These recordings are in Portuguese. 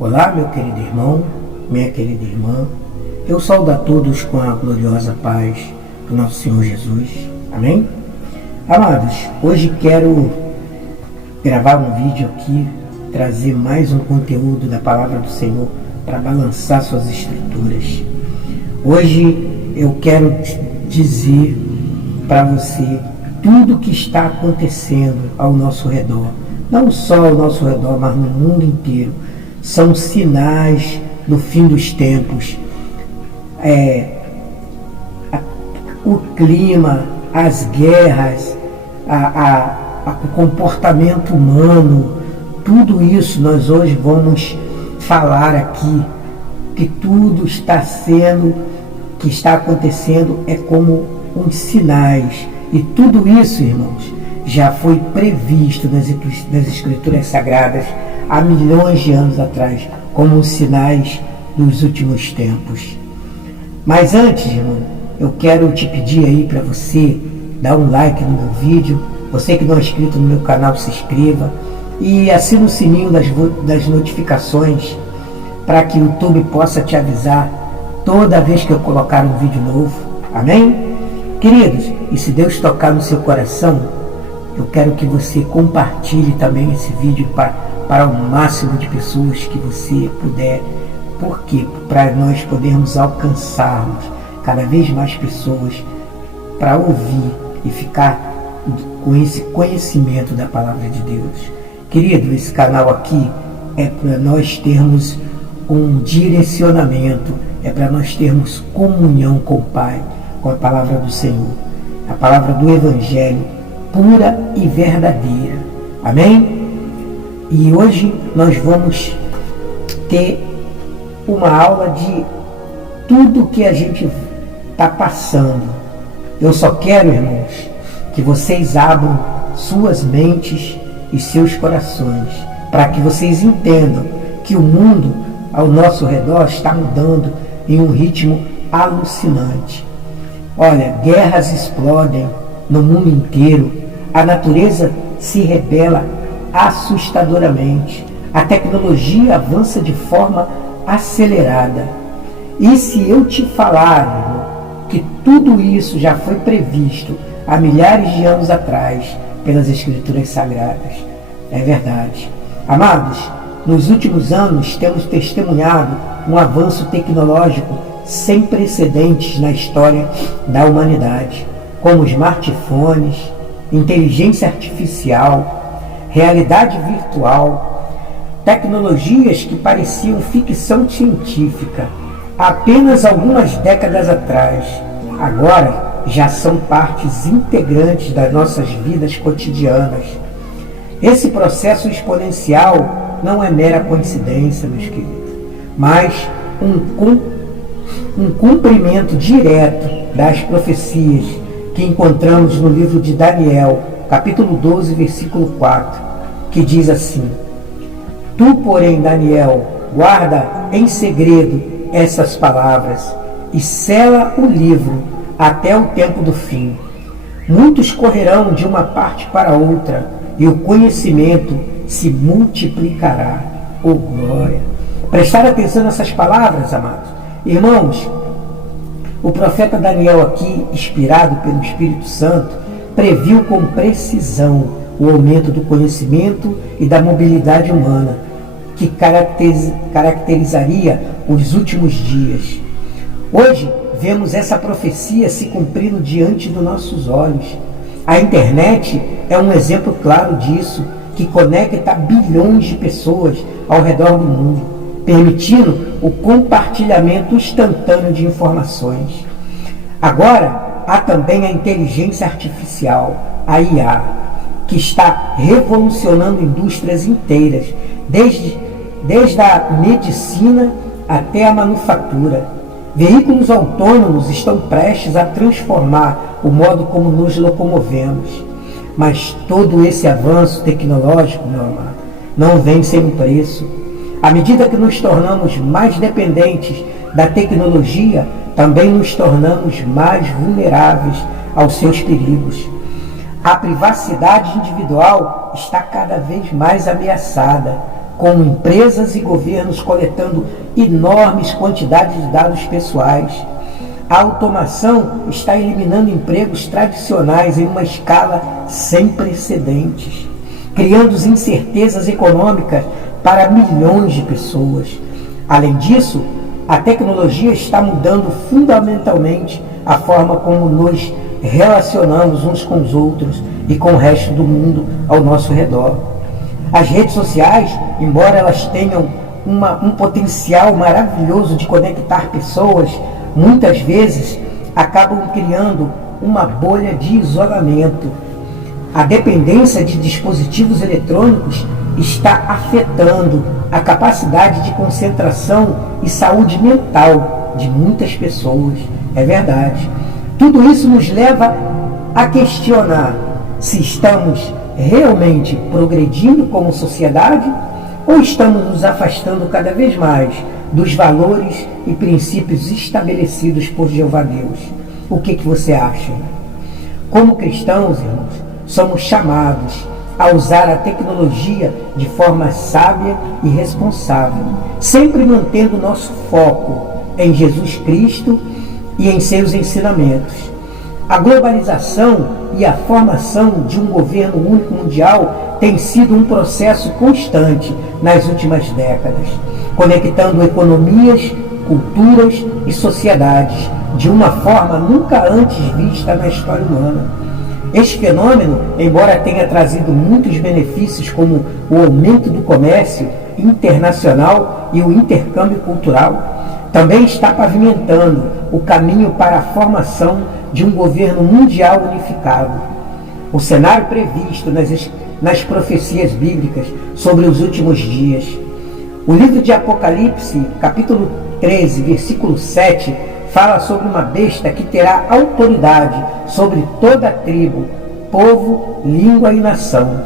Olá, meu querido irmão, minha querida irmã. Eu saúdo a todos com a gloriosa paz do nosso Senhor Jesus. Amém? Amados, hoje quero gravar um vídeo aqui, trazer mais um conteúdo da Palavra do Senhor para balançar suas escrituras. Hoje eu quero dizer para você tudo o que está acontecendo ao nosso redor. Não só ao nosso redor, mas no mundo inteiro. São sinais do fim dos tempos. O clima, as guerras, o comportamento humano, tudo isso nós hoje vamos falar aqui, que tudo que está acontecendo é como uns sinais. E tudo isso, irmãos, já foi previsto nas Escrituras Sagradas há milhões de anos atrás, como os sinais dos últimos tempos. Mas antes, irmão, eu quero te pedir aí para você dar um like no meu vídeo. Você que não é inscrito no meu canal, se inscreva e assine o sininho das notificações para que o YouTube possa te avisar toda vez que eu colocar um vídeo novo. Amém? Queridos, e se Deus tocar no seu coração, eu quero que você compartilhe também esse vídeo para o máximo de pessoas que você puder. Por quê? Para nós podermos alcançarmos cada vez mais pessoas para ouvir e ficar com esse conhecimento da Palavra de Deus. Querido, esse canal aqui é para nós termos um direcionamento, é para nós termos comunhão com o Pai, com a Palavra do Senhor, a Palavra do Evangelho, pura e verdadeira. Amém? E hoje nós vamos ter uma aula de tudo que a gente está passando. Eu só quero, irmãos, que vocês abram suas mentes e seus corações, para que vocês entendam que o mundo ao nosso redor está mudando em um ritmo alucinante. Olha, guerras explodem no mundo inteiro, a natureza se rebela assustadoramente, a tecnologia avança de forma acelerada. E se eu te falar, irmão, que tudo isso já foi previsto há milhares de anos atrás pelas Escrituras Sagradas, é verdade. Amados, nos últimos anos temos testemunhado um avanço tecnológico sem precedentes na história da humanidade, como smartphones, inteligência artificial, realidade virtual, tecnologias que pareciam ficção científica apenas algumas décadas atrás, agora já são partes integrantes das nossas vidas cotidianas. Esse processo exponencial não é mera coincidência, meus queridos, mas um cumprimento direto das profecias que encontramos no livro de Daniel, capítulo 12, versículo 4, que diz assim: Tu, porém, Daniel, guarda em segredo essas palavras e sela o livro até o tempo do fim. Muitos correrão de uma parte para outra e o conhecimento se multiplicará. Oh, glória! Prestar atenção nessas palavras, amados. Irmãos, o profeta Daniel aqui, inspirado pelo Espírito Santo, previu com precisão o aumento do conhecimento e da mobilidade humana, que caracterizaria os últimos dias. Hoje, vemos essa profecia se cumprindo diante dos nossos olhos. A internet é um exemplo claro disso, que conecta bilhões de pessoas ao redor do mundo, permitindo o compartilhamento instantâneo de informações. Agora, há também a inteligência artificial, a IA, que está revolucionando indústrias inteiras, desde a medicina até a manufatura. Veículos autônomos estão prestes a transformar o modo como nos locomovemos. Mas todo esse avanço tecnológico, meu amado, não vem sem um preço. À medida que nos tornamos mais dependentes da tecnologia, também nos tornamos mais vulneráveis aos seus perigos. A privacidade individual está cada vez mais ameaçada. com empresas e governos coletando enormes quantidades de dados pessoais. A automação está eliminando empregos tradicionais em uma escala sem precedentes, criando incertezas econômicas para milhões de pessoas. Além disso, a tecnologia está mudando fundamentalmente a forma como nos relacionamos uns com os outros e com o resto do mundo ao nosso redor. As redes sociais, embora elas tenham um potencial maravilhoso de conectar pessoas, muitas vezes acabam criando uma bolha de isolamento. A dependência de dispositivos eletrônicos está afetando a capacidade de concentração e saúde mental de muitas pessoas. É verdade. Tudo isso nos leva a questionar se estamos realmente progredindo como sociedade ou estamos nos afastando cada vez mais dos valores e princípios estabelecidos por Jeová Deus. O que você acha? Como cristãos, irmãos, somos chamados a usar a tecnologia de forma sábia e responsável, sempre mantendo nosso foco em Jesus Cristo e em seus ensinamentos. A globalização e a formação de um governo único mundial tem sido um processo constante nas últimas décadas, conectando economias, culturas e sociedades de uma forma nunca antes vista na história humana. Este fenômeno, embora tenha trazido muitos benefícios como o aumento do comércio internacional e o intercâmbio cultural, também está pavimentando o caminho para a formação de um governo mundial unificado. O cenário previsto nas profecias bíblicas sobre os últimos dias. O livro de Apocalipse, capítulo 13, versículo 7, fala sobre uma besta que terá autoridade sobre toda a tribo, povo, língua e nação.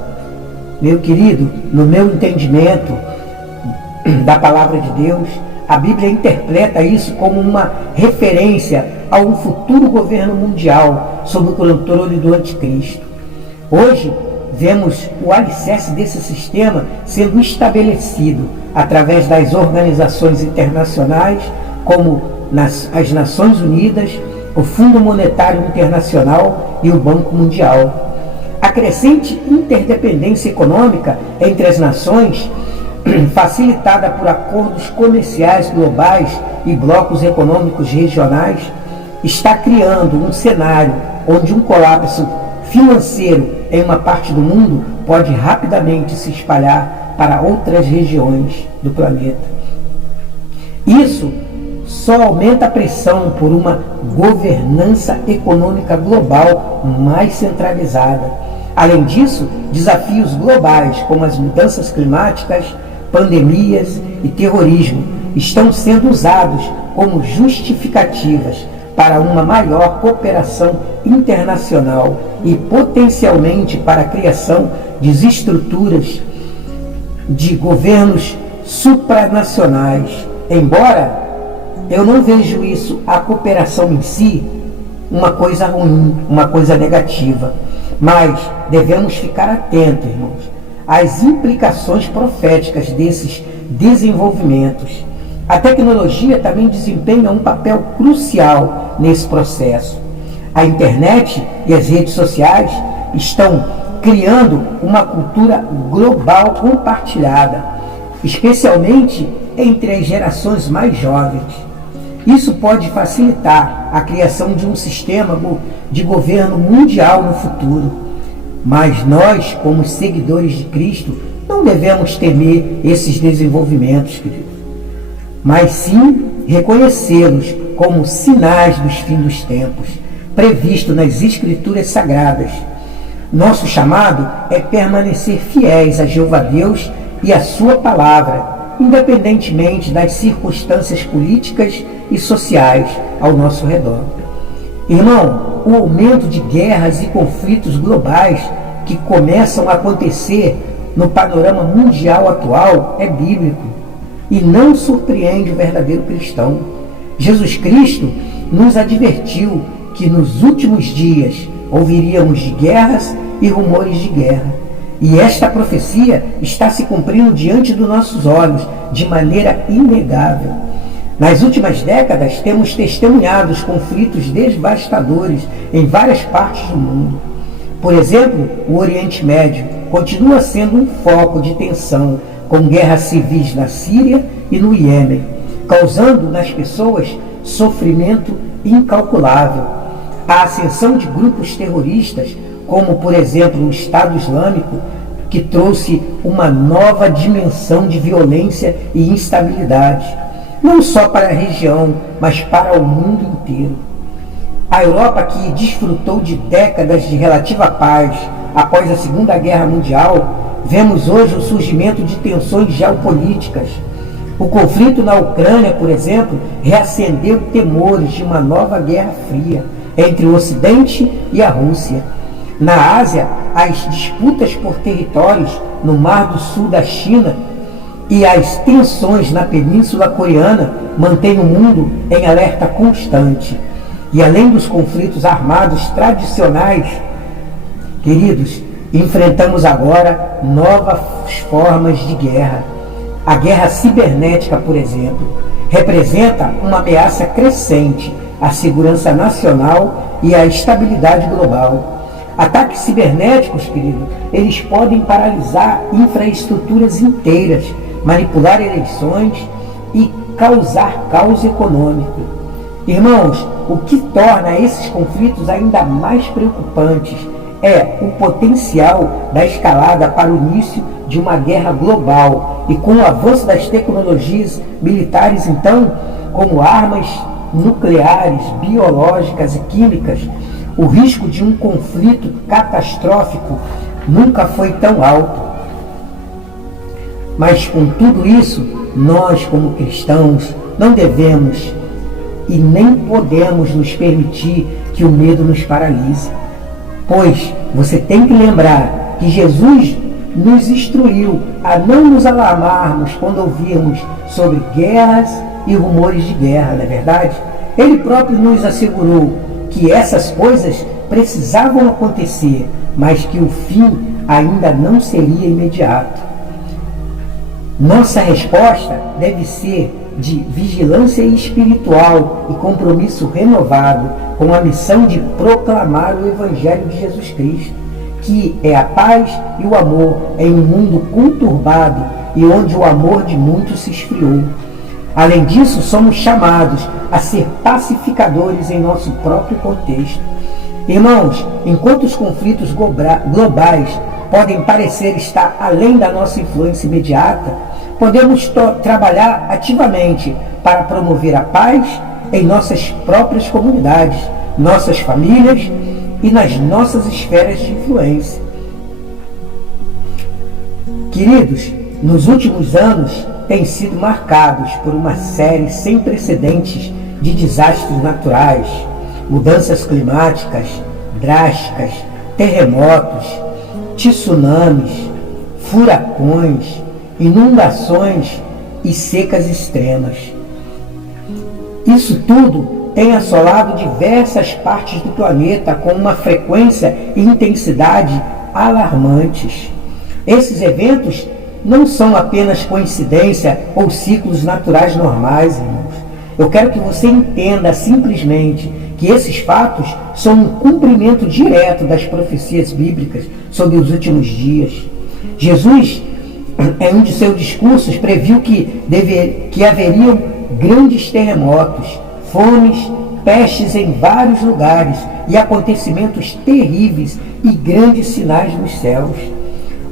Meu querido, no meu entendimento da palavra de Deus, a Bíblia interpreta isso como uma referência a um futuro governo mundial sob o controle do anticristo. Hoje, vemos o alicerce desse sistema sendo estabelecido através das organizações internacionais como as Nações Unidas, o Fundo Monetário Internacional e o Banco Mundial. A crescente interdependência econômica entre as nações, facilitada por acordos comerciais globais e blocos econômicos regionais, está criando um cenário onde um colapso financeiro em uma parte do mundo pode rapidamente se espalhar para outras regiões do planeta. Isso só aumenta a pressão por uma governança econômica global mais centralizada. Além disso, desafios globais como as mudanças climáticas, pandemias e terrorismo estão sendo usados como justificativas para uma maior cooperação internacional e potencialmente para a criação de estruturas de governos supranacionais. Embora eu não vejo isso, a cooperação em si, uma coisa ruim, uma coisa negativa, mas devemos ficar atentos, irmãos, às implicações proféticas desses desenvolvimentos. A tecnologia também desempenha um papel crucial nesse processo. A internet e as redes sociais estão criando uma cultura global compartilhada, especialmente entre as gerações mais jovens. Isso pode facilitar a criação de um sistema de governo mundial no futuro. Mas nós, como seguidores de Cristo, não devemos temer esses desenvolvimentos, queridos, mas sim reconhecê-los como sinais dos fins dos tempos, previsto nas Escrituras Sagradas. Nosso chamado é permanecer fiéis a Jeová Deus e a sua palavra, independentemente das circunstâncias políticas e sociais ao nosso redor. Irmão, o aumento de guerras e conflitos globais que começam a acontecer no panorama mundial atual é bíblico e não surpreende o verdadeiro cristão. Jesus Cristo nos advertiu que nos últimos dias ouviríamos de guerras e rumores de guerra. E esta profecia está se cumprindo diante dos nossos olhos, de maneira inegável. Nas últimas décadas, temos testemunhado os conflitos devastadores em várias partes do mundo. Por exemplo, o Oriente Médio continua sendo um foco de tensão, com guerras civis na Síria e no Iêmen, causando nas pessoas sofrimento incalculável. A ascensão de grupos terroristas, como por exemplo o Estado Islâmico, que trouxe uma nova dimensão de violência e instabilidade, não só para a região, mas para o mundo inteiro. A Europa, que desfrutou de décadas de relativa paz após a Segunda Guerra Mundial, vemos hoje o surgimento de tensões geopolíticas. O conflito na Ucrânia, por exemplo, reacendeu temores de uma nova Guerra Fria entre o Ocidente e a Rússia. Na Ásia, as disputas por territórios no Mar do Sul da China e as tensões na Península Coreana mantêm o mundo em alerta constante. E além dos conflitos armados tradicionais, queridos, enfrentamos agora novas formas de guerra. A guerra cibernética, por exemplo, representa uma ameaça crescente à segurança nacional e à estabilidade global. Ataques cibernéticos, querido, eles podem paralisar infraestruturas inteiras, manipular eleições e causar caos econômico. Irmãos, o que torna esses conflitos ainda mais preocupantes é o potencial da escalada para o início de uma guerra global e com o avanço das tecnologias militares, então, como armas nucleares, biológicas e químicas, o risco de um conflito catastrófico nunca foi tão alto. Mas com tudo isso, nós como cristãos não devemos e nem podemos nos permitir que o medo nos paralise. Pois você tem que lembrar que Jesus nos instruiu a não nos alarmarmos quando ouvirmos sobre guerras e rumores de guerra, não é verdade? Ele próprio nos assegurou que essas coisas precisavam acontecer, mas que o fim ainda não seria imediato. Nossa resposta deve ser de vigilância espiritual e compromisso renovado com a missão de proclamar o Evangelho de Jesus Cristo, que é a paz e o amor em um mundo conturbado e onde o amor de muitos se esfriou. Além disso, somos chamados a ser pacificadores em nosso próprio contexto. Irmãos, enquanto os conflitos globais podem parecer estar além da nossa influência imediata, podemos trabalhar ativamente para promover a paz em nossas próprias comunidades, nossas famílias e nas nossas esferas de influência. Queridos, nos últimos anos têm sido marcados por uma série sem precedentes de desastres naturais, mudanças climáticas drásticas, terremotos, tsunamis, furacões, inundações e secas extremas. Isso tudo tem assolado diversas partes do planeta com uma frequência e intensidade alarmantes. Esses eventos não são apenas coincidência ou ciclos naturais normais, irmãos. Eu quero que você entenda simplesmente que esses fatos são um cumprimento direto das profecias bíblicas sobre os últimos dias. Jesus, em um de seus discursos, previu que haveriam grandes terremotos, fomes, pestes em vários lugares e acontecimentos terríveis e grandes sinais nos céus.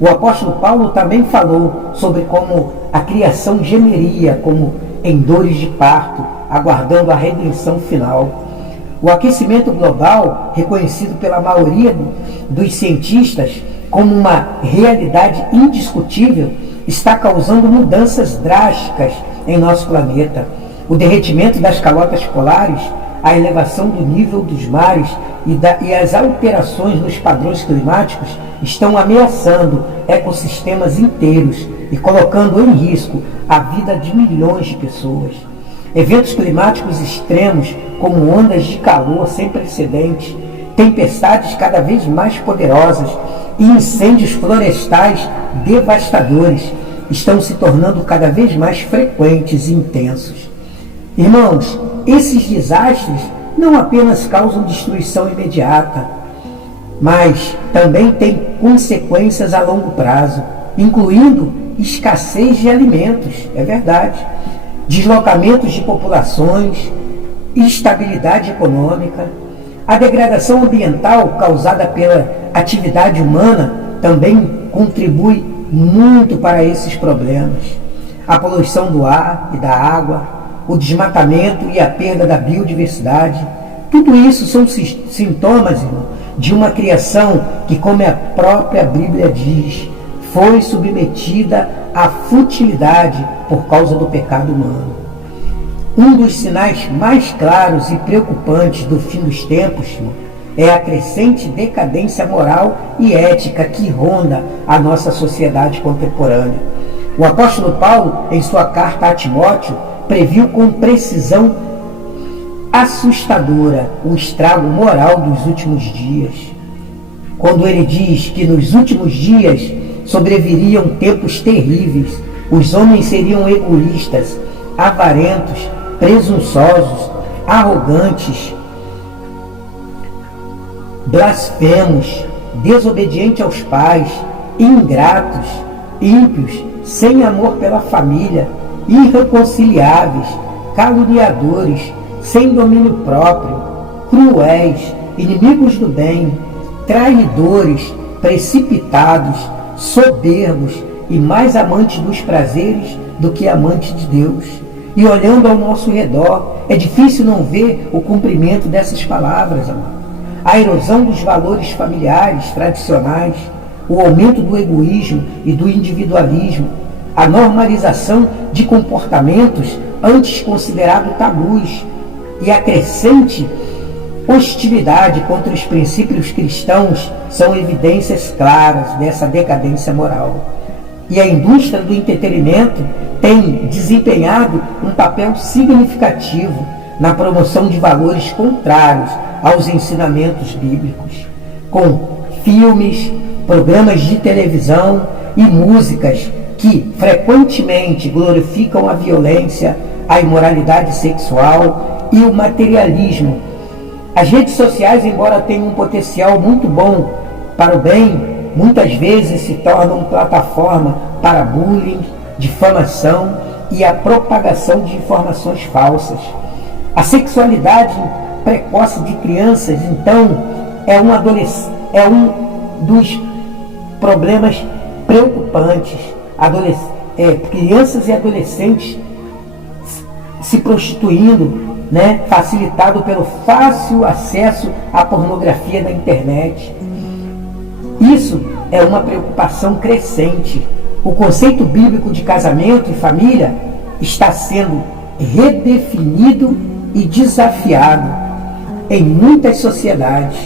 O apóstolo Paulo também falou sobre como a criação gemeria, como em dores de parto, aguardando a redenção final. O aquecimento global, reconhecido pela maioria dos cientistas como uma realidade indiscutível, está causando mudanças drásticas em nosso planeta. O derretimento das calotas polares, a elevação do nível dos mares e as alterações nos padrões climáticos estão ameaçando ecossistemas inteiros e colocando em risco a vida de milhões de pessoas. Eventos climáticos extremos, como ondas de calor sem precedentes, tempestades cada vez mais poderosas e incêndios florestais devastadores estão se tornando cada vez mais frequentes e intensos. Irmãos, esses desastres não apenas causam destruição imediata, mas também têm consequências a longo prazo, incluindo escassez de alimentos, é verdade, deslocamentos de populações, instabilidade econômica. A degradação ambiental causada pela atividade humana também contribui muito para esses problemas. A poluição do ar e da água, o desmatamento e a perda da biodiversidade, tudo isso são sintomas, irmão, de uma criação que, como a própria Bíblia diz, foi submetida à futilidade por causa do pecado humano. Um dos sinais mais claros e preocupantes do fim dos tempos, irmão, é a crescente decadência moral e ética que ronda a nossa sociedade contemporânea. O apóstolo Paulo, em sua carta a Timóteo, previu com precisão assustadora o estrago moral dos últimos dias, quando ele diz que nos últimos dias sobreviriam tempos terríveis, os homens seriam egoístas, avarentos, presunçosos, arrogantes, blasfemos, desobedientes aos pais, ingratos, ímpios, sem amor pela família, irreconciliáveis, caluniadores, sem domínio próprio, cruéis, inimigos do bem, traidores, precipitados, soberbos e mais amantes dos prazeres do que amantes de Deus. E olhando ao nosso redor, é difícil não ver o cumprimento dessas palavras, amado. A erosão dos valores familiares tradicionais, o aumento do egoísmo e do individualismo, a normalização de comportamentos antes considerados tabus e a crescente hostilidade contra os princípios cristãos são evidências claras dessa decadência moral. E a indústria do entretenimento tem desempenhado um papel significativo na promoção de valores contrários aos ensinamentos bíblicos, com filmes, programas de televisão e músicas que frequentemente glorificam a violência, a imoralidade sexual e o materialismo. As redes sociais, embora tenham um potencial muito bom para o bem, muitas vezes se tornam plataforma para bullying, difamação e a propagação de informações falsas. A sexualidade precoce de crianças, então, é um dos problemas preocupantes. Crianças e adolescentes se prostituindo, facilitado pelo fácil acesso à pornografia na internet. Isso é uma preocupação crescente. O conceito bíblico de casamento e família está sendo redefinido e desafiado em muitas sociedades.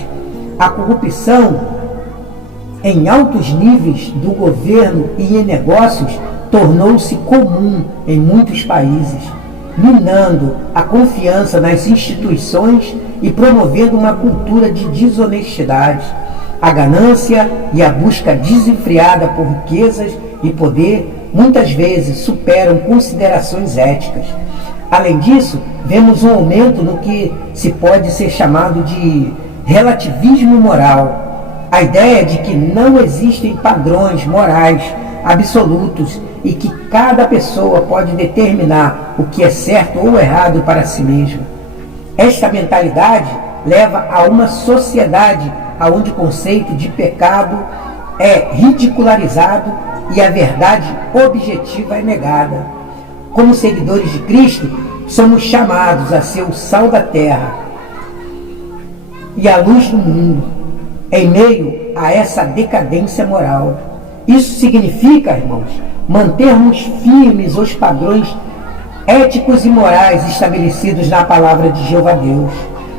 A corrupção em altos níveis do governo e em negócios tornou-se comum em muitos países, minando a confiança nas instituições e promovendo uma cultura de desonestidade. A ganância e a busca desenfreada por riquezas e poder muitas vezes superam considerações éticas. Além disso, vemos um aumento no que se pode ser chamado de relativismo moral. A ideia de que não existem padrões morais absolutos e que cada pessoa pode determinar o que é certo ou errado para si mesma. Esta mentalidade leva a uma sociedade onde o conceito de pecado é ridicularizado e a verdade objetiva é negada. Como seguidores de Cristo, somos chamados a ser o sal da terra e a luz do mundo, em meio a essa decadência moral. Isso significa, irmãos, mantermos firmes os padrões éticos e morais estabelecidos na palavra de Jeová Deus,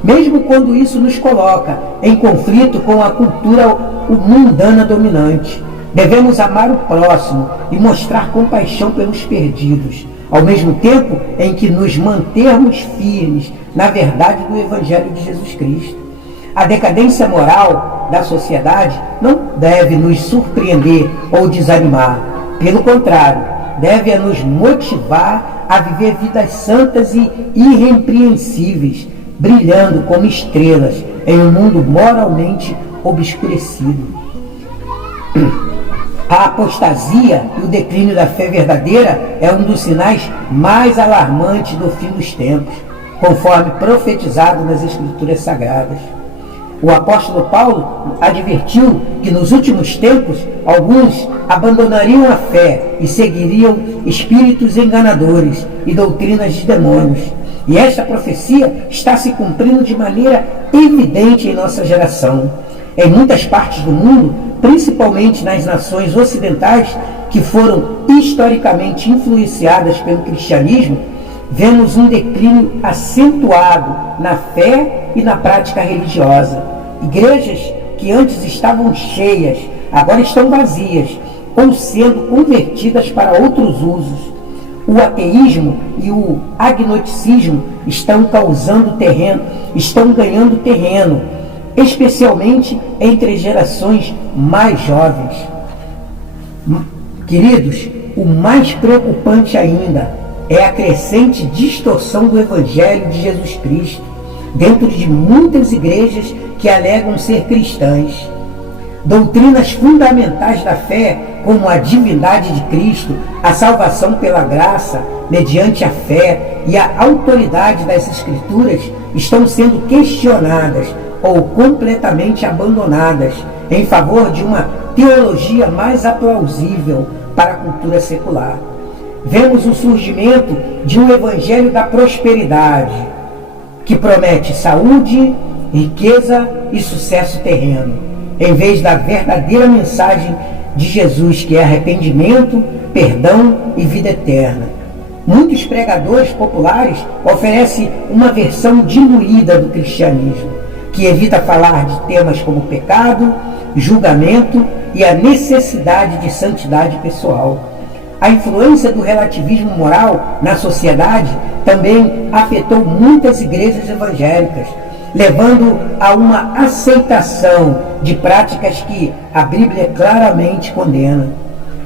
mesmo quando isso nos coloca em conflito com a cultura mundana dominante. Devemos amar o próximo e mostrar compaixão pelos perdidos, ao mesmo tempo em que nos mantermos firmes na verdade do Evangelho de Jesus Cristo. A decadência moral atual da sociedade não deve nos surpreender ou desanimar. Pelo contrário, deve nos motivar a viver vidas santas e irrepreensíveis, brilhando como estrelas em um mundo moralmente obscurecido. A apostasia e o declínio da fé verdadeira é um dos sinais mais alarmantes do fim dos tempos, conforme profetizado nas Escrituras Sagradas. O apóstolo Paulo advertiu que nos últimos tempos alguns abandonariam a fé e seguiriam espíritos enganadores e doutrinas de demônios. E esta profecia está se cumprindo de maneira evidente em nossa geração. Em muitas partes do mundo, principalmente nas nações ocidentais que foram historicamente influenciadas pelo cristianismo, vemos um declínio acentuado na fé e na prática religiosa. Igrejas que antes estavam cheias, agora estão vazias ou sendo convertidas para outros usos. O ateísmo e o agnosticismo estão ganhando terreno, especialmente entre gerações mais jovens. Queridos, o mais preocupante ainda é a crescente distorção do Evangelho de Jesus Cristo dentro de muitas igrejas que alegam ser cristãs. Doutrinas fundamentais da fé, como a divindade de Cristo, a salvação pela graça, mediante a fé e a autoridade das Escrituras, estão sendo questionadas ou completamente abandonadas em favor de uma teologia mais aplausível para a cultura secular. Vemos o surgimento de um evangelho da prosperidade, que promete saúde, riqueza e sucesso terreno, em vez da verdadeira mensagem de Jesus, que é arrependimento, perdão e vida eterna. Muitos pregadores populares oferecem uma versão diluída do cristianismo, que evita falar de temas como pecado, julgamento e a necessidade de santidade pessoal. A influência do relativismo moral na sociedade também afetou muitas igrejas evangélicas, levando a uma aceitação de práticas que a Bíblia claramente condena.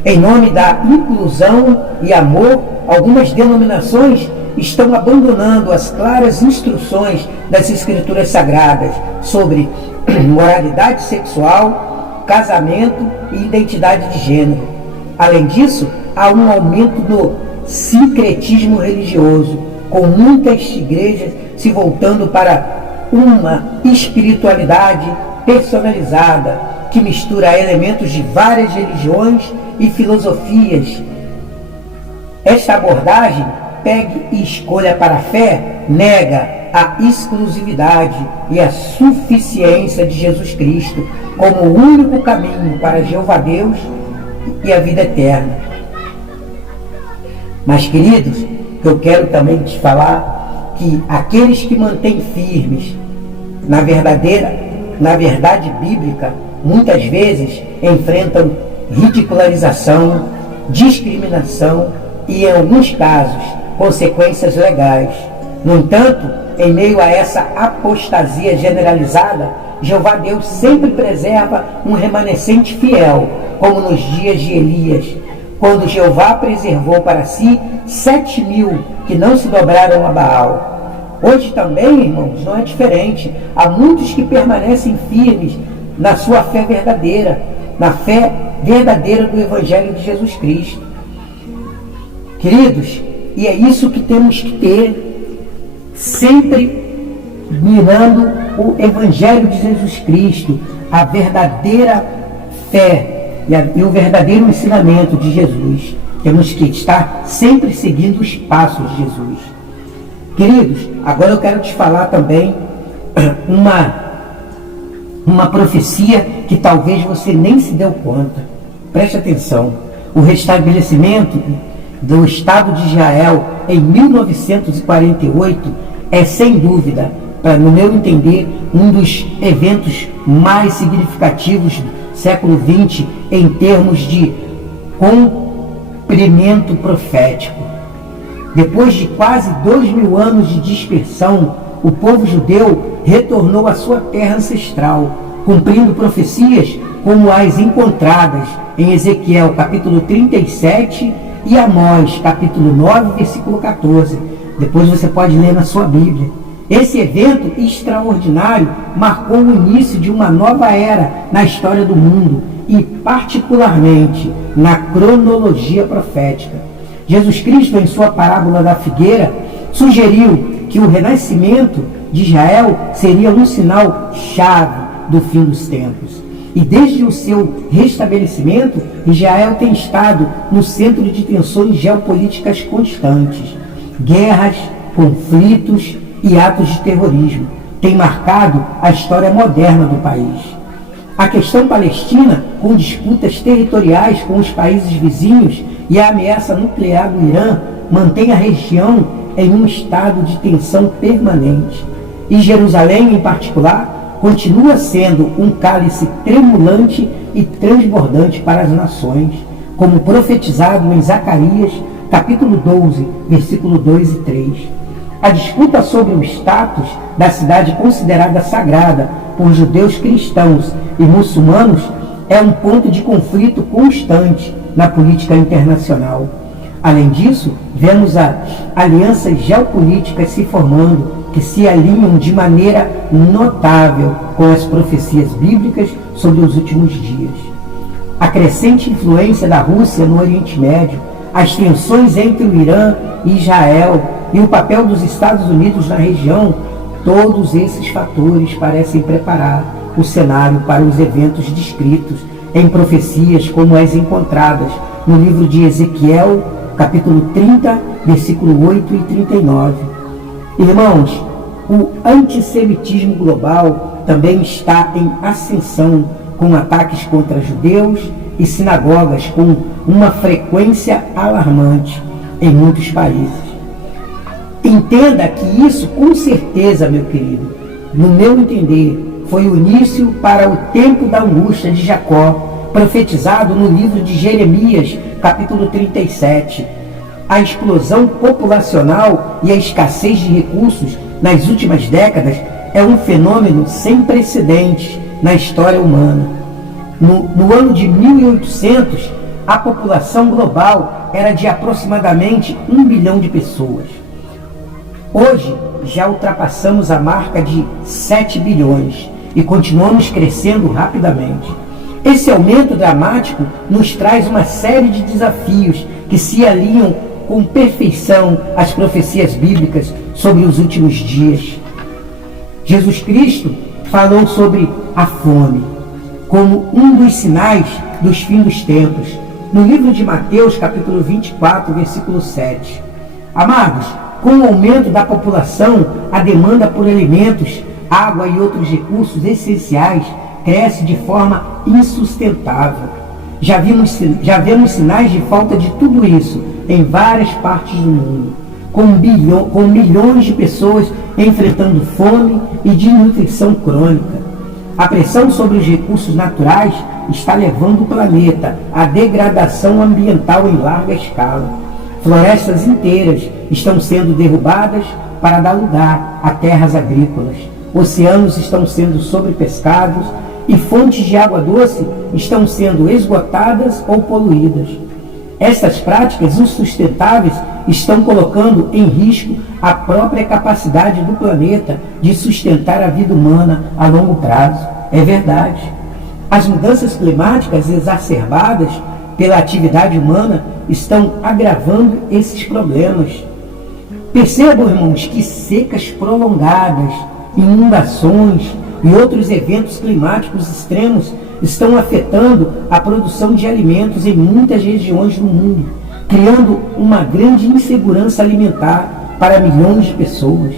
Em nome da inclusão e amor, algumas denominações estão abandonando as claras instruções das Escrituras Sagradas sobre moralidade sexual, casamento e identidade de gênero. Além disso, há um aumento no sincretismo religioso, com muitas igrejas se voltando para uma espiritualidade personalizada, que mistura elementos de várias religiões e filosofias. Esta abordagem, pegue e escolha para a fé, nega a exclusividade e a suficiência de Jesus Cristo como o único caminho para Jeová Deus e a vida eterna. Mas, queridos, eu quero também te falar que aqueles que mantêm firmes na verdade bíblica, muitas vezes enfrentam ridicularização, discriminação e, em alguns casos, consequências legais. No entanto, em meio a essa apostasia generalizada, Jeová Deus sempre preserva um remanescente fiel, como nos dias de Elias, quando Jeová preservou para si 7.000 que não se dobraram a Baal. Hoje também, irmãos, não é diferente. Há muitos que permanecem firmes na sua fé verdadeira, na fé verdadeira do Evangelho de Jesus Cristo. Queridos, e é isso que temos que ter, sempre mirando o Evangelho de Jesus Cristo, a verdadeira fé e o verdadeiro ensinamento de Jesus. Temos que estar sempre seguindo os passos de Jesus. Queridos, agora eu quero te falar também uma profecia que talvez você nem se deu conta. Preste atenção. O restabelecimento do Estado de Israel em 1948 é, sem dúvida, no meu entender, um dos eventos mais significativos do século XX em termos de cumprimento profético. Depois de quase 2.000 anos de dispersão, o povo judeu retornou à sua terra ancestral, cumprindo profecias como as encontradas em Ezequiel capítulo 37 e Amós capítulo 9, versículo 14. Depois você pode ler na sua Bíblia. Esse evento extraordinário marcou o início de uma nova era na história do mundo e particularmente na cronologia profética. Jesus Cristo, em sua parábola da figueira, sugeriu que o renascimento de Israel seria um sinal chave do fim dos tempos. E desde o seu restabelecimento, Israel tem estado no centro de tensões geopolíticas constantes. Guerras, conflitos e atos de terrorismo têm marcado a história moderna do país. A questão palestina, com disputas territoriais com os países vizinhos e a ameaça nuclear do Irã, mantém a região em um estado de tensão permanente. E Jerusalém, em particular, continua sendo um cálice tremulante e transbordante para as nações, como profetizado em Zacarias, capítulo 12, versículo 2 e 3. A disputa sobre o status da cidade considerada sagrada por judeus cristãos e muçulmanos é um ponto de conflito constante na política internacional. Além disso, vemos alianças geopolíticas se formando que se alinham de maneira notável com as profecias bíblicas sobre os últimos dias. A crescente influência da Rússia no Oriente Médio, as tensões entre o Irã e Israel e o papel dos Estados Unidos na região, todos esses fatores parecem preparar o cenário para os eventos descritos em profecias como as encontradas no livro de Ezequiel, capítulo 30, versículo 8 e 39. Irmãos, o antissemitismo global também está em ascensão, com ataques contra judeus e sinagogas com uma frequência alarmante em muitos países. Entenda que isso, com certeza, meu querido, no meu entender, foi o início para o tempo da angústia de Jacó, profetizado no livro de Jeremias, capítulo 37. A explosão populacional e a escassez de recursos nas últimas décadas é um fenômeno sem precedentes na história humana. No ano de 1800, a população global era de aproximadamente 1 bilhão de pessoas. Hoje, já ultrapassamos a marca de 7 bilhões e continuamos crescendo rapidamente. Esse aumento dramático nos traz uma série de desafios que se alinham com perfeição às profecias bíblicas sobre os últimos dias. Jesus Cristo falou sobre a fome como um dos sinais dos fins dos tempos, no livro de Mateus, capítulo 24, versículo 7. Amados, com o aumento da população, a demanda por alimentos, água e outros recursos essenciais cresce de forma insustentável. Já vemos sinais de falta de tudo isso em várias partes do mundo, com milhões de pessoas enfrentando fome e desnutrição crônica. A pressão sobre os recursos naturais está levando o planeta à degradação ambiental em larga escala. Florestas inteiras estão sendo derrubadas para dar lugar a terras agrícolas. Oceanos estão sendo sobrepescados e fontes de água doce estão sendo esgotadas ou poluídas. Estas práticas insustentáveis estão colocando em risco a própria capacidade do planeta de sustentar a vida humana a longo prazo. É verdade. As mudanças climáticas exacerbadas pela atividade humana estão agravando esses problemas. Percebam, irmãos, que secas prolongadas, inundações e outros eventos climáticos extremos estão afetando a produção de alimentos em muitas regiões do mundo, criando uma grande insegurança alimentar para milhões de pessoas.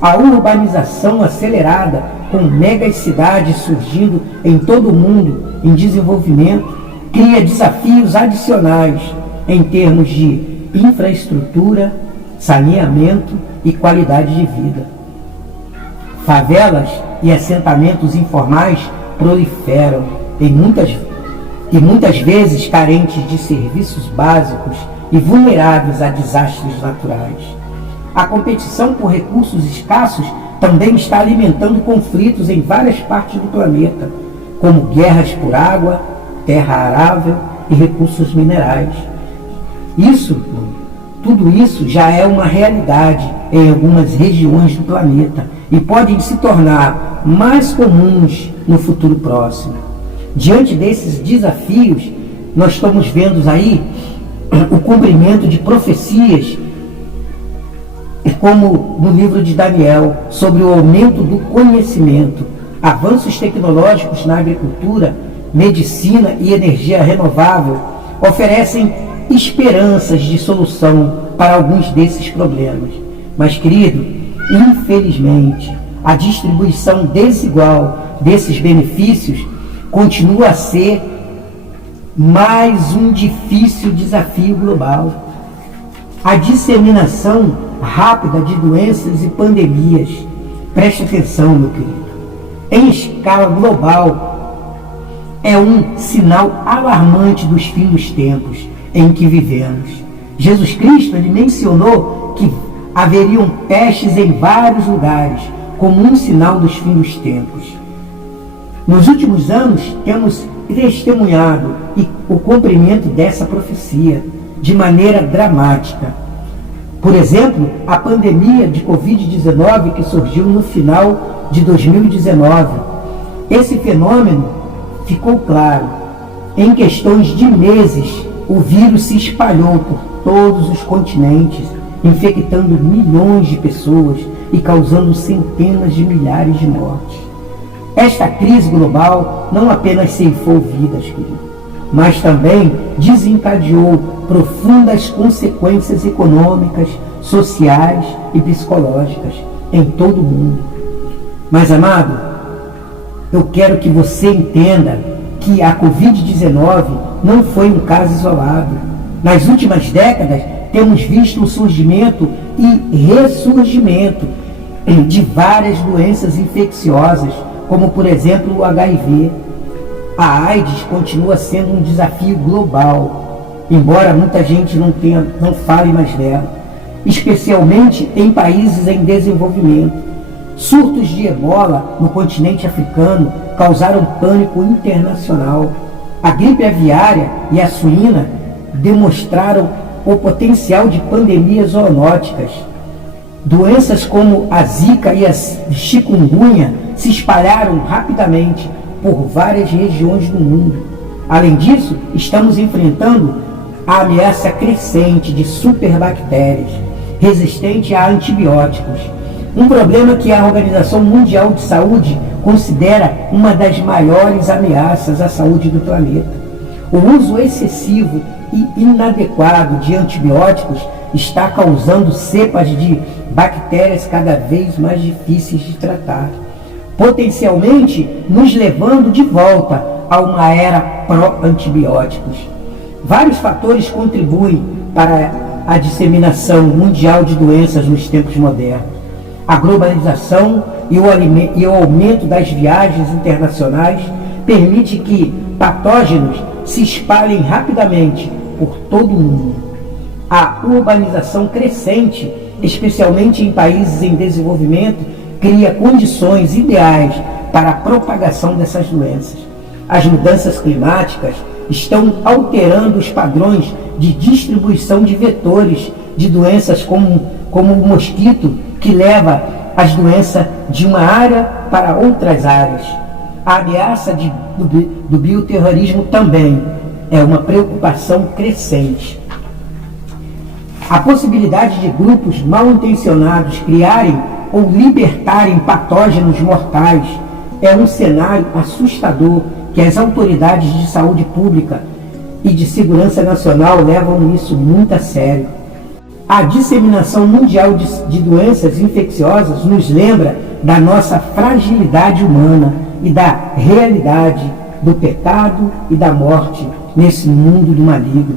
A urbanização acelerada, com megas cidades surgindo em todo o mundo em desenvolvimento, cria desafios adicionais em termos de infraestrutura, saneamento e qualidade de vida. Favelas e assentamentos informais proliferam e muitas vezes carentes de serviços básicos e vulneráveis a desastres naturais. A competição por recursos escassos também está alimentando conflitos em várias partes do planeta, como guerras por água, terra arável e recursos minerais. Tudo isso já é uma realidade em algumas regiões do planeta e podem se tornar mais comuns no futuro próximo. Diante desses desafios, nós estamos vendo aí o cumprimento de profecias, como no livro de Daniel, sobre o aumento do conhecimento, avanços tecnológicos na agricultura, medicina e energia renovável oferecem esperanças de solução para alguns desses problemas. Mas, querido, infelizmente, a distribuição desigual desses benefícios continua a ser mais um difícil desafio global. A disseminação rápida de doenças e pandemias, preste atenção, meu querido, em escala global, é um sinal alarmante dos fins dos tempos em que vivemos. Jesus Cristo, ele mencionou que haveriam pestes em vários lugares, como um sinal dos fins dos tempos. Nos últimos anos, temos testemunhado o cumprimento dessa profecia de maneira dramática. Por exemplo, a pandemia de Covid-19 que surgiu no final de 2019. Esse fenômeno ficou claro. Em questões de meses, o vírus se espalhou por todos os continentes, infectando milhões de pessoas e causando centenas de milhares de mortes. Esta crise global não apenas ceifou vidas, querido, mas também desencadeou profundas consequências econômicas, sociais e psicológicas em todo o mundo. Mas, amado, eu quero que você entenda que a Covid-19 não foi um caso isolado. Nas últimas décadas, temos visto o surgimento e ressurgimento de várias doenças infecciosas, como, por exemplo, o HIV. A AIDS continua sendo um desafio global, embora muita gente não fale mais dela, especialmente em países em desenvolvimento. Surtos de ebola no continente africano causaram pânico internacional. A gripe aviária e a suína demonstraram o potencial de pandemias zoonóticas. Doenças como a zika e a chikungunya se espalharam rapidamente por várias regiões do mundo. Além disso, estamos enfrentando a ameaça crescente de superbactérias resistentes a antibióticos, um problema que a Organização Mundial de Saúde considera uma das maiores ameaças à saúde do planeta. O uso excessivo e inadequado de antibióticos está causando cepas de bactérias cada vez mais difíceis de tratar, potencialmente nos levando de volta a uma era pró-antibióticos. Vários fatores contribuem para a disseminação mundial de doenças nos tempos modernos. A globalização e o aumento das viagens internacionais permite que patógenos se espalhem rapidamente por todo o mundo. A urbanização crescente, especialmente em países em desenvolvimento, cria condições ideais para a propagação dessas doenças. As mudanças climáticas estão alterando os padrões de distribuição de vetores de doenças como o mosquito, que leva as doenças de uma área para outras áreas. A ameaça do bioterrorismo também é uma preocupação crescente. A possibilidade de grupos mal intencionados criarem ou libertarem patógenos mortais é um cenário assustador que as autoridades de saúde pública e de segurança nacional levam isso muito a sério. A disseminação mundial de doenças infecciosas nos lembra da nossa fragilidade humana e da realidade do pecado e da morte nesse mundo do maligno.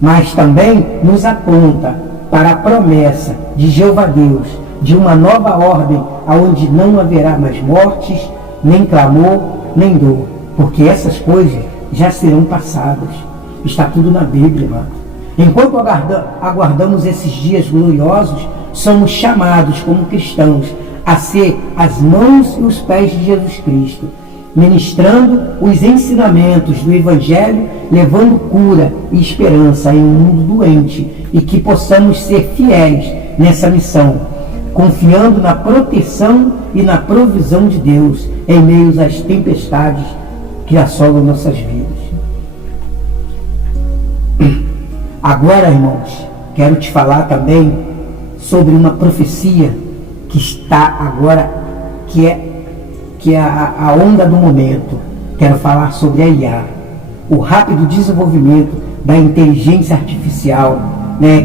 Mas também nos aponta para a promessa de Jeová Deus, de uma nova ordem, onde não haverá mais mortes, nem clamor, nem dor, porque essas coisas já serão passadas. Está tudo na Bíblia, mano. Enquanto aguardamos esses dias gloriosos, somos chamados como cristãos a ser as mãos e os pés de Jesus Cristo, ministrando os ensinamentos do Evangelho, levando cura e esperança em um mundo doente, e que possamos ser fiéis nessa missão, confiando na proteção e na provisão de Deus em meio às tempestades que assolam nossas vidas. Agora, irmãos, quero te falar também sobre uma profecia que está agora, que é a onda do momento. Quero falar sobre a IA, o rápido desenvolvimento da inteligência artificial,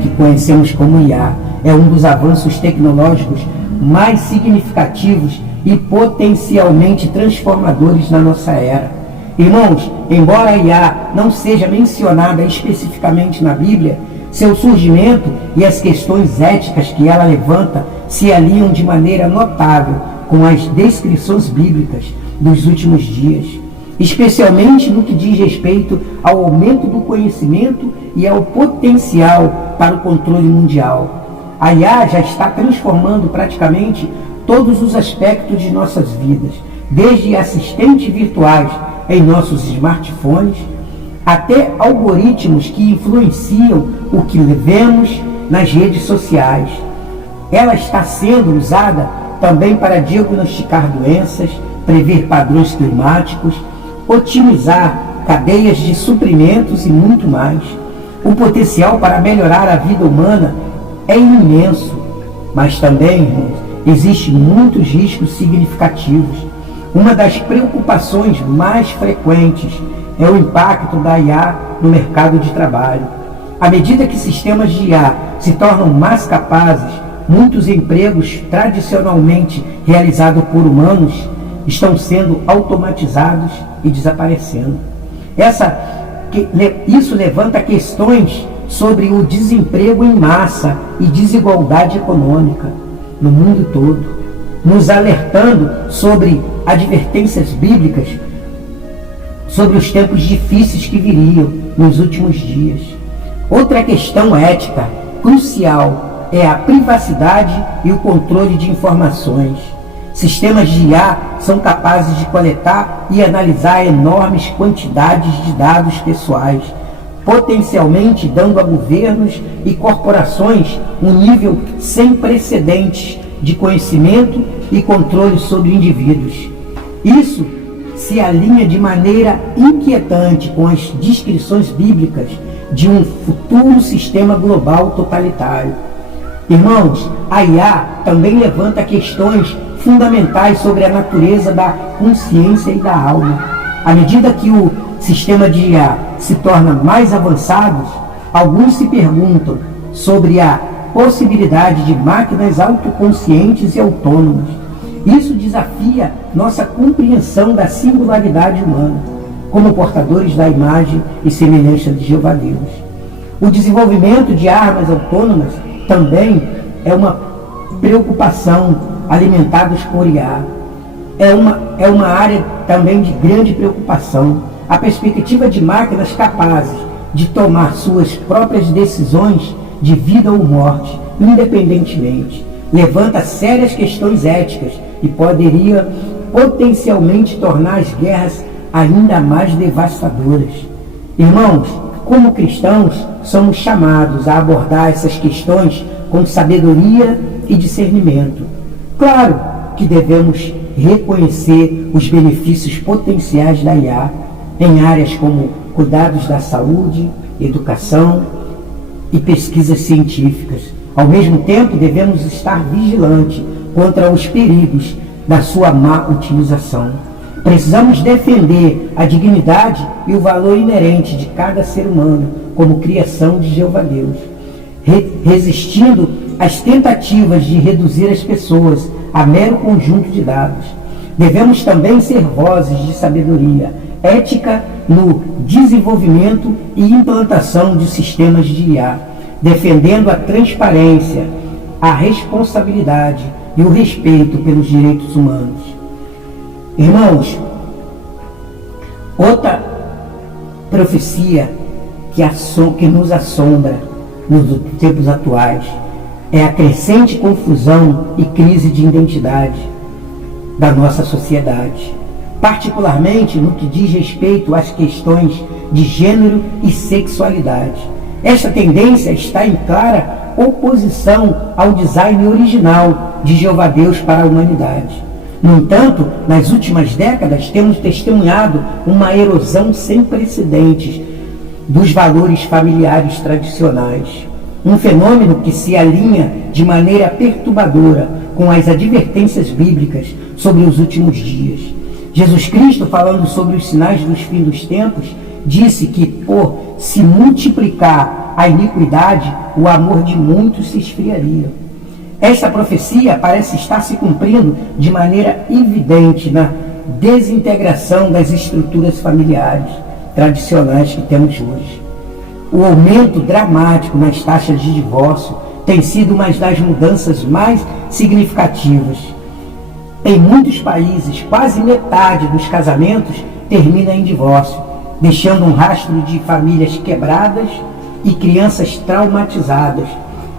que conhecemos como IA. É um dos avanços tecnológicos mais significativos e potencialmente transformadores na nossa era. Irmãos, embora a IA não seja mencionada especificamente na Bíblia, seu surgimento e as questões éticas que ela levanta se alinham de maneira notável com as descrições bíblicas dos últimos dias, especialmente no que diz respeito ao aumento do conhecimento e ao potencial para o controle mundial. A IA já está transformando praticamente todos os aspectos de nossas vidas, desde assistentes virtuais em nossos smartphones, até algoritmos que influenciam o que vemos nas redes sociais. Ela está sendo usada também para diagnosticar doenças, prever padrões climáticos, otimizar cadeias de suprimentos e muito mais. O potencial para melhorar a vida humana é imenso, mas também, irmãos, existem muitos riscos significativos. Uma das preocupações mais frequentes é o impacto da IA no mercado de trabalho. À medida que sistemas de IA se tornam mais capazes, muitos empregos tradicionalmente realizados por humanos estão sendo automatizados e desaparecendo. Isso levanta questões sobre o desemprego em massa e desigualdade econômica no mundo todo, nos alertando sobre advertências bíblicas sobre os tempos difíceis que viriam nos últimos dias. Outra questão ética crucial é a privacidade e o controle de informações. Sistemas de IA são capazes de coletar e analisar enormes quantidades de dados pessoais, potencialmente dando a governos e corporações um nível sem precedentes de conhecimento e controle sobre indivíduos. Isso se alinha de maneira inquietante com as descrições bíblicas de um futuro sistema global totalitário. Irmãos, a IA também levanta questões fundamentais sobre a natureza da consciência e da alma. À medida que o sistema de IA se torna mais avançado, alguns se perguntam sobre a possibilidade de máquinas autoconscientes e autônomas. Isso desafia nossa compreensão da singularidade humana, como portadores da imagem e semelhança de Jeová Deus. O desenvolvimento de armas autônomas também é uma preocupação, alimentados por IA. É uma área também de grande preocupação. A perspectiva de máquinas capazes de tomar suas próprias decisões de vida ou morte, independentemente, levanta sérias questões éticas e poderia potencialmente tornar as guerras ainda mais devastadoras. Irmãos, como cristãos, somos chamados a abordar essas questões com sabedoria e discernimento. Claro que devemos reconhecer os benefícios potenciais da IA em áreas como cuidados da saúde, educação e pesquisas científicas. Ao mesmo tempo, devemos estar vigilantes contra os perigos da sua má utilização. Precisamos defender a dignidade e o valor inerente de cada ser humano como criação de Jeová Deus, resistindo às tentativas de reduzir as pessoas a mero conjunto de dados. Devemos também ser vozes de sabedoria ética no desenvolvimento e implantação de sistemas de IA, defendendo a transparência, a responsabilidade e o respeito pelos direitos humanos. Irmãos, outra profecia que nos assombra nos tempos atuais é a crescente confusão e crise de identidade da nossa sociedade, particularmente no que diz respeito às questões de gênero e sexualidade. Esta tendência está em clara oposição ao design original de Jeová Deus para a humanidade. No entanto, nas últimas décadas temos testemunhado uma erosão sem precedentes dos valores familiares tradicionais. Um fenômeno que se alinha de maneira perturbadora com as advertências bíblicas sobre os últimos dias. Jesus Cristo, falando sobre os sinais dos fins dos tempos, disse que, por se multiplicar a iniquidade, o amor de muitos se esfriaria. Esta profecia parece estar se cumprindo de maneira evidente na desintegração das estruturas familiares tradicionais que temos hoje. O aumento dramático nas taxas de divórcio tem sido uma das mudanças mais significativas. Em muitos países, quase metade dos casamentos termina em divórcio, deixando um rastro de famílias quebradas e crianças traumatizadas.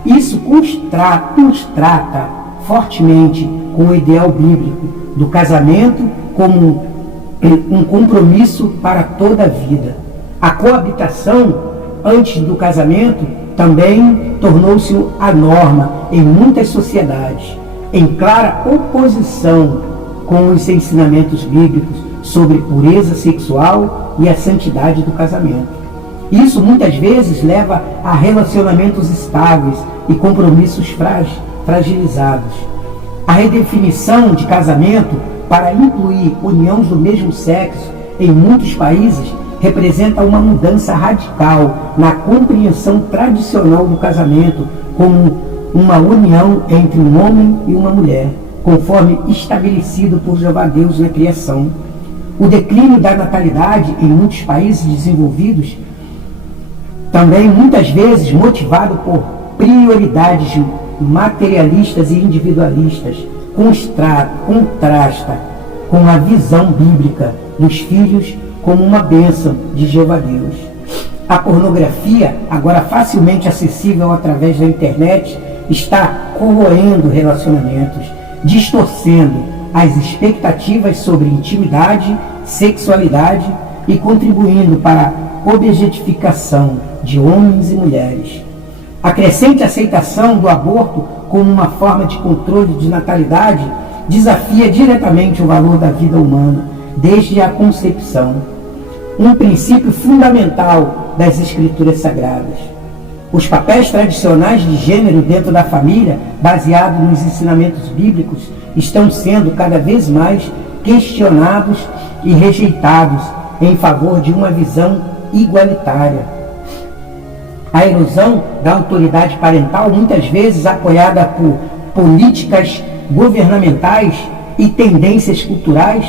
Isso nos trata fortemente com o ideal bíblico do casamento como um compromisso para toda a vida. A coabitação antes do casamento também tornou-se a norma em muitas sociedades, em clara oposição com os ensinamentos bíblicos sobre pureza sexual e a santidade do casamento. Isso muitas vezes leva a relacionamentos estáveis e compromissos fragilizados. A redefinição de casamento para incluir uniões do mesmo sexo em muitos países representa uma mudança radical na compreensão tradicional do casamento como uma união entre um homem e uma mulher, conforme estabelecido por Jeová Deus na criação. O declínio da natalidade em muitos países desenvolvidos, também muitas vezes motivado por prioridades materialistas e individualistas, contrasta com a visão bíblica dos filhos como uma bênção de Jeová Deus. A pornografia, agora facilmente acessível através da internet, está corroendo relacionamentos, distorcendo as expectativas sobre intimidade, sexualidade e contribuindo para a objetificação de homens e mulheres. A crescente aceitação do aborto como uma forma de controle de natalidade desafia diretamente o valor da vida humana, desde a concepção, um princípio fundamental das Escrituras Sagradas. Os papéis tradicionais de gênero dentro da família, baseados nos ensinamentos bíblicos, estão sendo cada vez mais questionados e rejeitados em favor de uma visão igualitária. A erosão da autoridade parental, muitas vezes apoiada por políticas governamentais e tendências culturais,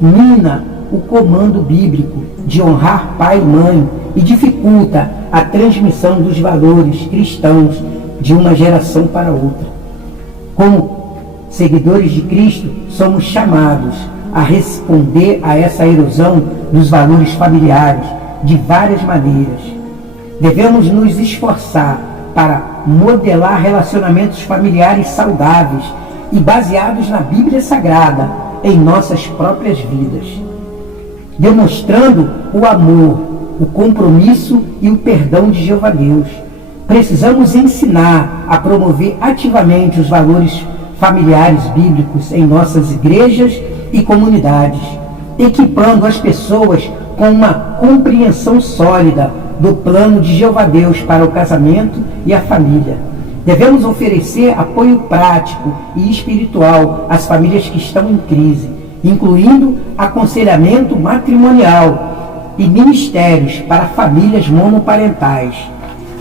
mina o comando bíblico de honrar pai e mãe e dificulta a transmissão dos valores cristãos de uma geração para outra. Como seguidores de Cristo, somos chamados a responder a essa erosão dos valores familiares de várias maneiras. Devemos nos esforçar para modelar relacionamentos familiares saudáveis e baseados na Bíblia Sagrada em nossas próprias vidas, demonstrando o amor, o compromisso e o perdão de Jeová Deus. Precisamos ensinar a promover ativamente os valores familiares bíblicos em nossas igrejas e comunidades, equipando as pessoas com uma compreensão sólida do plano de Jeová Deus para o casamento e a família. Devemos oferecer apoio prático e espiritual às famílias que estão em crise, incluindo aconselhamento matrimonial e ministérios para famílias monoparentais,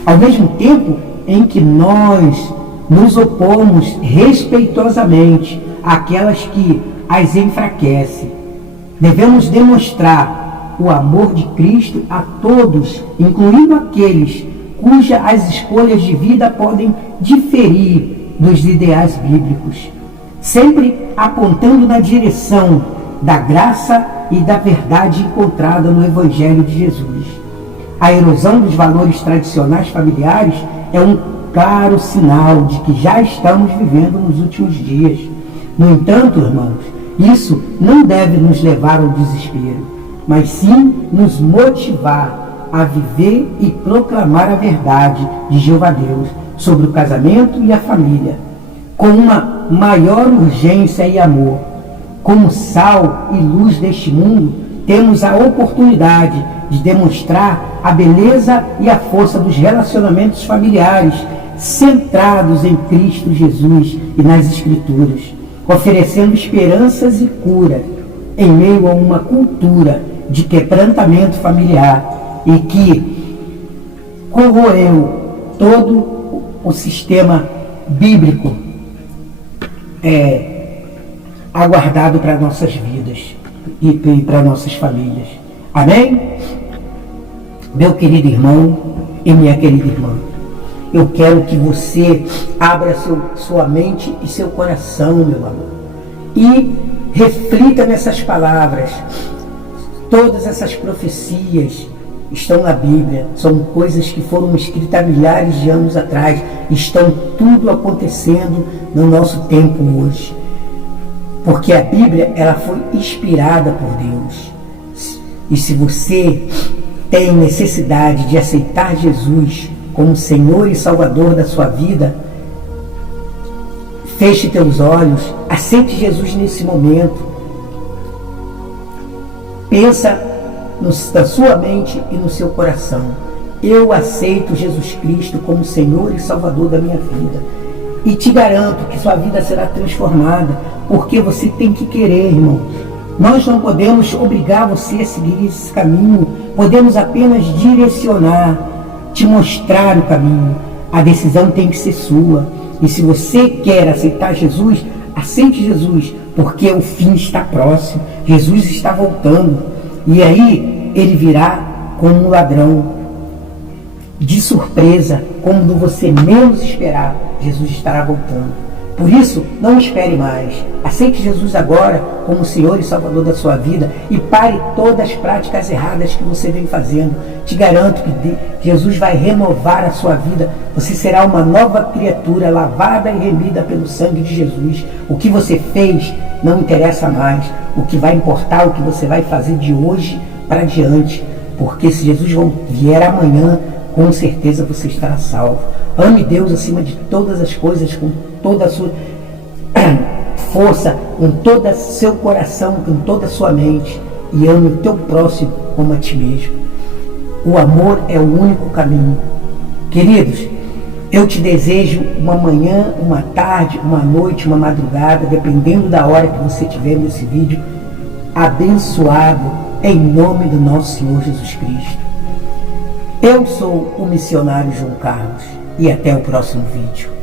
ao mesmo tempo em que nós nos opomos respeitosamente àquelas que as enfraquecem. Devemos demonstrar o amor de Cristo a todos, incluindo aqueles cujas escolhas de vida podem diferir dos ideais bíblicos, sempre apontando na direção da graça e da verdade encontrada no Evangelho de Jesus. A erosão dos valores tradicionais familiares é um claro sinal de que já estamos vivendo nos últimos dias. No entanto, irmãos, isso não deve nos levar ao desespero, mas sim nos motivar a viver e proclamar a verdade de Jeová Deus sobre o casamento e a família, com uma maior urgência e amor. Como sal e luz deste mundo, temos a oportunidade de demonstrar a beleza e a força dos relacionamentos familiares centrados em Cristo Jesus e nas Escrituras, oferecendo esperanças e cura em meio a uma cultura de quebrantamento familiar e que corroeu todo o sistema bíblico aguardado para nossas vidas e para nossas famílias. Amém? Meu querido irmão e minha querida irmã, eu quero que você abra sua mente e seu coração, meu amor, e reflita nessas palavras. Todas essas profecias estão na Bíblia, são coisas que foram escritas há milhares de anos atrás, estão tudo acontecendo no nosso tempo hoje, porque a Bíblia ela foi inspirada por Deus. E se você tem necessidade de aceitar Jesus como Senhor e Salvador da sua vida, feche teus olhos, aceite Jesus nesse momento, pensa na sua mente e no seu coração: eu aceito Jesus Cristo como Senhor e Salvador da minha vida. E te garanto que sua vida será transformada, porque você tem que querer, irmão. Nós não podemos obrigar você a seguir esse caminho, podemos apenas direcionar, te mostrar o caminho. A decisão tem que ser sua. E se você quer aceitar Jesus, aceite Jesus, porque o fim está próximo. Jesus está voltando. E aí ele virá como um ladrão, de surpresa, quando você menos esperar. Jesus estará voltando. Por isso, não espere mais. Aceite Jesus agora como Senhor e Salvador da sua vida e pare todas as práticas erradas que você vem fazendo. Te garanto que Jesus vai renovar a sua vida. Você será uma nova criatura, lavada e remida pelo sangue de Jesus. O que você fez não interessa mais. O que vai importar é o que você vai fazer de hoje para diante. Porque se Jesus vier amanhã, com certeza você estará salvo. Ame Deus acima de todas as coisas, com toda a sua força, com todo o seu coração, com toda a sua mente. E ame o teu próximo como a ti mesmo. O amor é o único caminho. Queridos, eu te desejo uma manhã, uma tarde, uma noite, uma madrugada, dependendo da hora que você estiver nesse vídeo, abençoado em nome do nosso Senhor Jesus Cristo. Eu sou o missionário João Carlos e até o próximo vídeo.